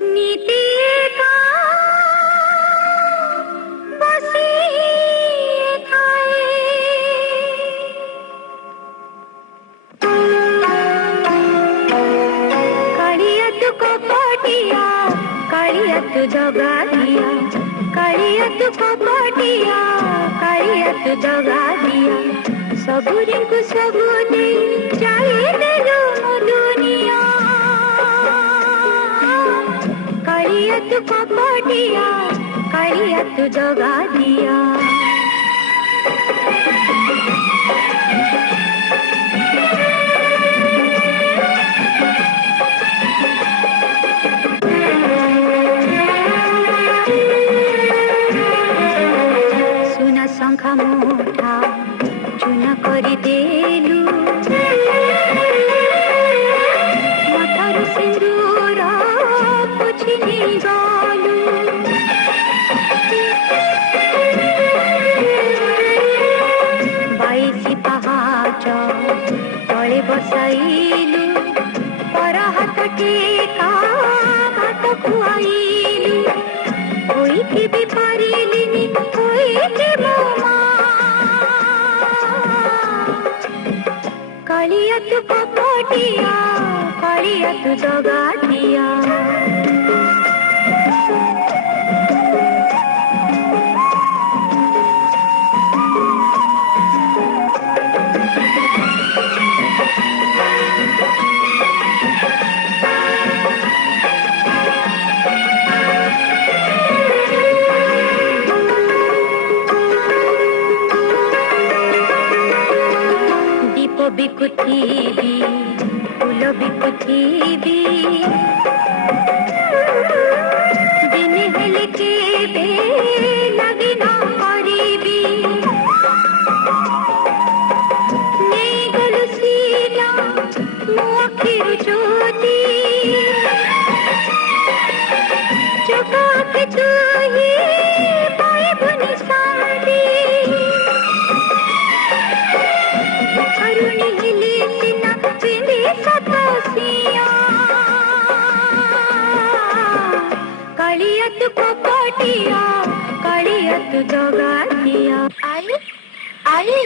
नीति का बसी खाए कालिया तू कपटिया कालिया तू जगा दिया कालिया तू कपटिया कालिया तू जगा दिया सबुरी को सबुनी चाहिए देलो मो दुनिया कालिया तू कपटिया कालिया तू जगा दिया सुना शंखा मुठा चुना करी देलु मथारू सिंदूर पुछिनी गलु बाईसी पहाच तले बसाइलु पर हाथ टेका भात खुआइलु कोई के भी पारिलिनी कोई के मोमा कालिया तू कपटिया कालिया तू जगा दिया दीप बिकुथीबी फूल बिकुथीबी दिन हेले केबे लगी न करीबी नहीं गलु सीला मो अखिरु ज्योति चका के तू ही पाइबुनि शांति अरुणी हिली सिना पिंदी सतसिया कालिया तू कपटिया कालिया तू जगा दिया आई आई